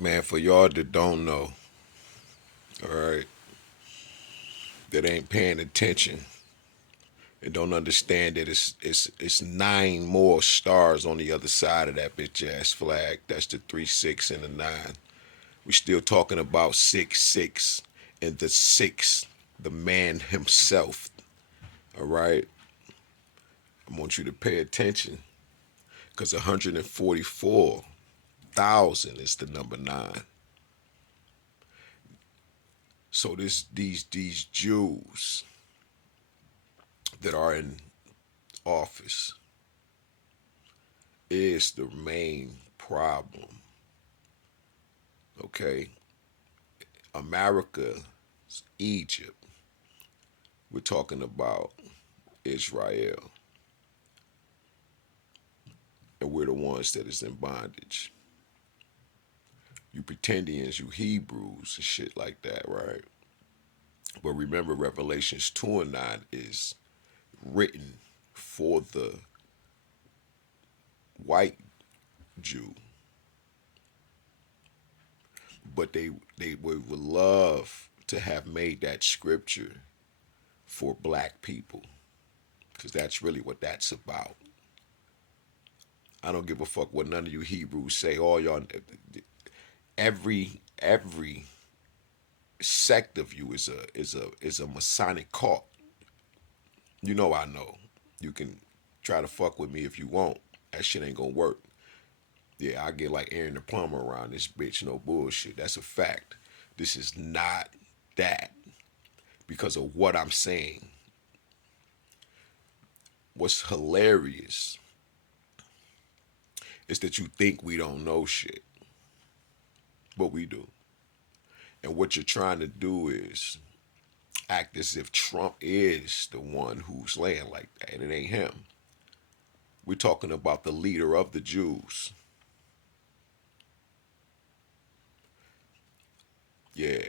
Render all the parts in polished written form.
Man, for y'all that don't know, all right, that ain't paying attention and don't understand that it's nine more stars on the other side of that bitch ass flag. That's the 3 6 and the 9. We still talking about 6 6 and the six, the man himself. All right, I want you to pay attention because 144,000 is the number nine. So these Jews that are in office is the main problem. Okay, America, Egypt. We're talking about Israel, and we're the ones that is in bondage. You pretendians, you Hebrews and shit like that, right? But remember, Revelations 2 and 9 is written for the white Jew, but they would love to have made that scripture for black people because that's really what that's about. I don't give a fuck what none of you Hebrews say. All y'all, every sect of you is a Masonic cult. You know I know. You can try to fuck with me if you want. That shit ain't gonna work. Yeah, I get like Aaron the plumber around this bitch. No bullshit. That's a fact. This is not that because of what I'm saying. What's hilarious is that you think we don't know shit, but we do. And what you're trying to do is act as if Trump is the one who's laying like that, and it ain't him. We're talking about the leader of the Jews. Yeah,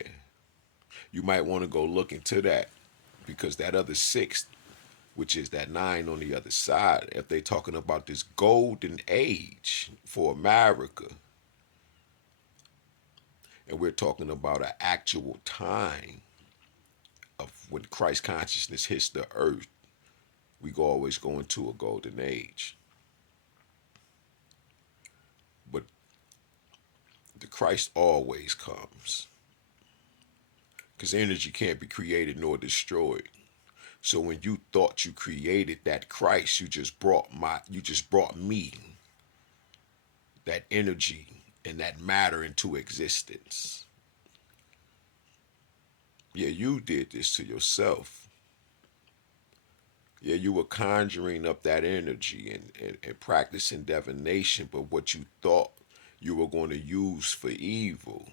you might want to go look into that because that other six, which is that nine on the other side, if they talking about this golden age for America, and we're talking about an actual time of when Christ consciousness hits the earth, we go always go into a golden age. But the Christ always comes because energy can't be created nor destroyed. So when you thought you created that Christ, you just brought me, that energy and that matter into existence. Yeah, you did this to yourself. Yeah, you were conjuring up that energy and practicing divination, but what you thought you were going to use for evil,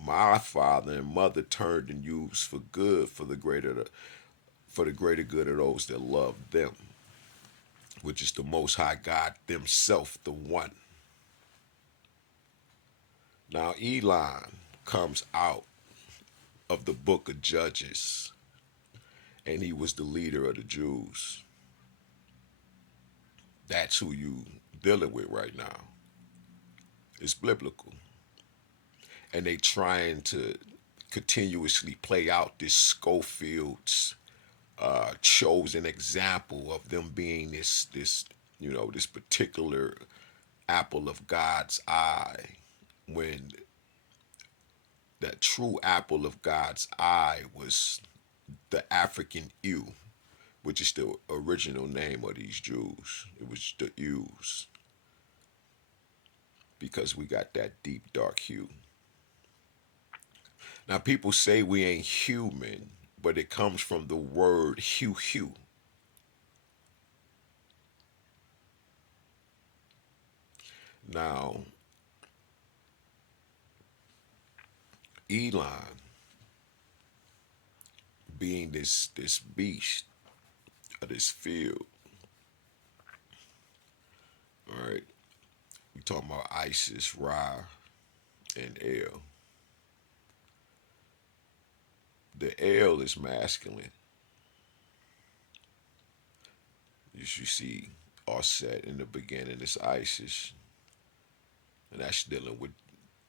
my father and mother turned and used for good for the greater good of those that love them, which is the Most High God Themself, the One. Now Elon comes out of the book of Judges, and he was the leader of the Jews. That's who you dealing with right now. It's biblical. And they trying to continuously play out this Schofield's chosen example of them being this particular apple of God's eye, when that true apple of God's eye was the African ewe, which is the original name of these Jews. It was the ewes because we got that deep dark hue. Now people say we ain't human, but it comes from the word hue. Now Elon being this beast of this field, all right. We talking about Isis, Ra, and El. The El is masculine. You should see Offset in the beginning. It's Isis, and that's dealing with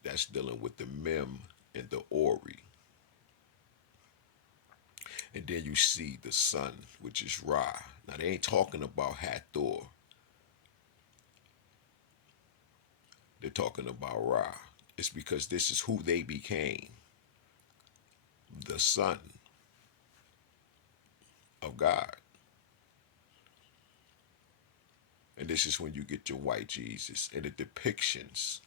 That's dealing with the Mem and the Ori. And then you see the sun, which is Ra. Now they ain't talking about Hathor. They're talking about Ra. It's because this is who they became. The son of God. And this is when you get your white Jesus and the depictions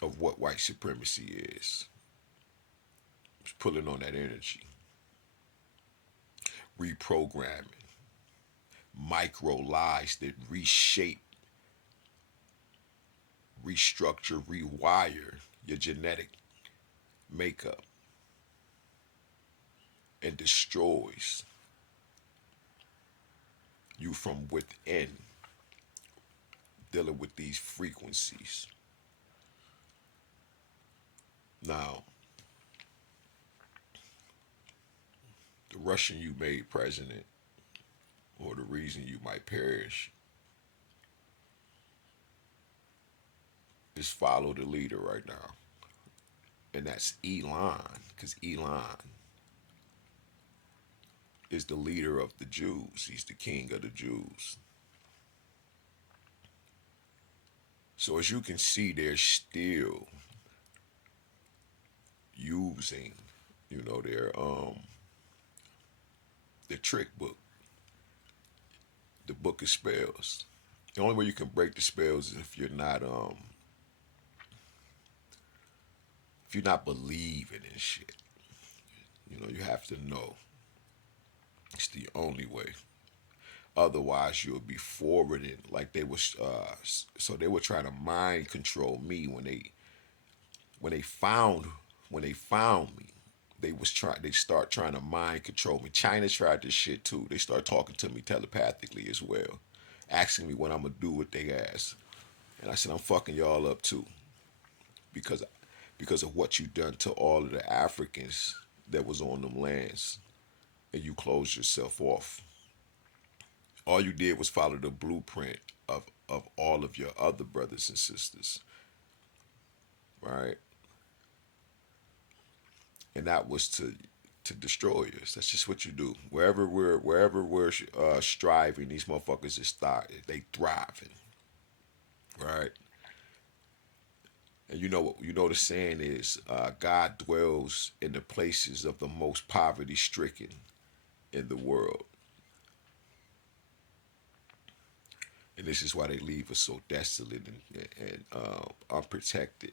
of what white supremacy is. It's pulling on that energy, reprogramming, micro lies that reshape, restructure, rewire your genetic makeup and destroys you from within, dealing with these frequencies. Now, the Russian you made president, or the reason you might perish, is follow the leader right now. And that's Elon, because Elon is the leader of the Jews. He's the king of the Jews. So as you can see, they're still using, you know, their trick book, the book of spells. The only way you can break the spells is if you're not believing in shit. You know, you have to know. It's the only way. Otherwise, you'll be forwarded like they was. So they were trying to mind control me when they found when they found me. They start trying to mind control me. China tried this shit too. They start talking to me telepathically as well, asking me what I'm gonna do with their ass. And I said I'm fucking y'all up too because because of what you done to all of the Africans that was on them lands, and you closed yourself off. All you did was follow the blueprint of all of your other brothers and sisters, right? And that was to destroy us. That's just what you do. Wherever we're striving, these motherfuckers is they thriving, right? And you know the saying is, God dwells in the places of the most poverty stricken in the world. And this is why they leave us so desolate and unprotected.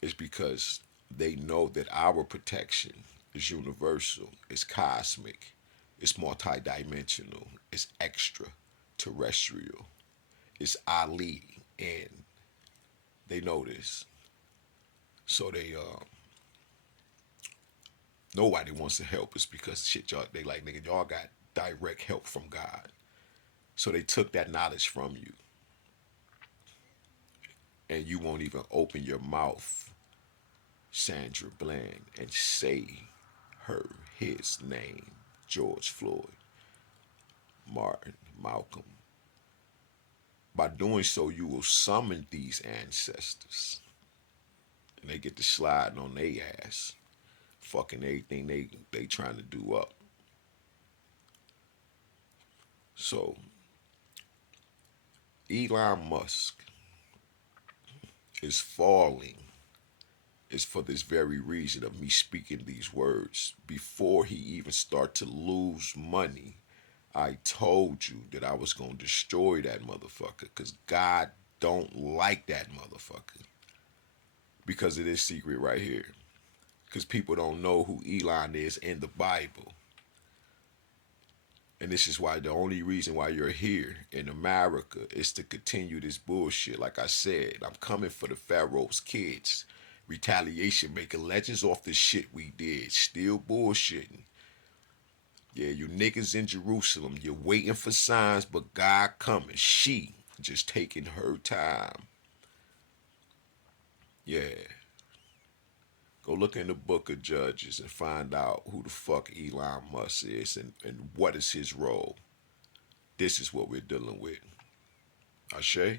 It's because they know that our protection is universal, it's cosmic, it's multidimensional, it's extraterrestrial, it's Ali, and they know this. So nobody wants to help us because shit y'all they like nigga y'all got direct help from God. So they took that knowledge from you, and you won't even open your mouth, Sandra Bland, and say his name, George Floyd, Martin, Malcolm. By doing so, you will summon these ancestors, and they get to sliding on their ass, fucking everything they trying to do up. So Elon Musk is falling is for this very reason of me speaking these words. Before he even start to lose money, I told you that I was going to destroy that motherfucker because God don't like that motherfucker because of this secret right here. Because people don't know who Elon is in the Bible. And this is why the only reason why you're here in America is to continue this bullshit. Like I said, I'm coming for the Pharaoh's kids. Retaliation, making legends off the shit we did. Still bullshitting. Yeah, you niggas in Jerusalem, you're waiting for signs, but God coming. She just taking her time. Yeah. Go look in the book of Judges and find out who the fuck Elon Musk is and what is his role. This is what we're dealing with. Ashe?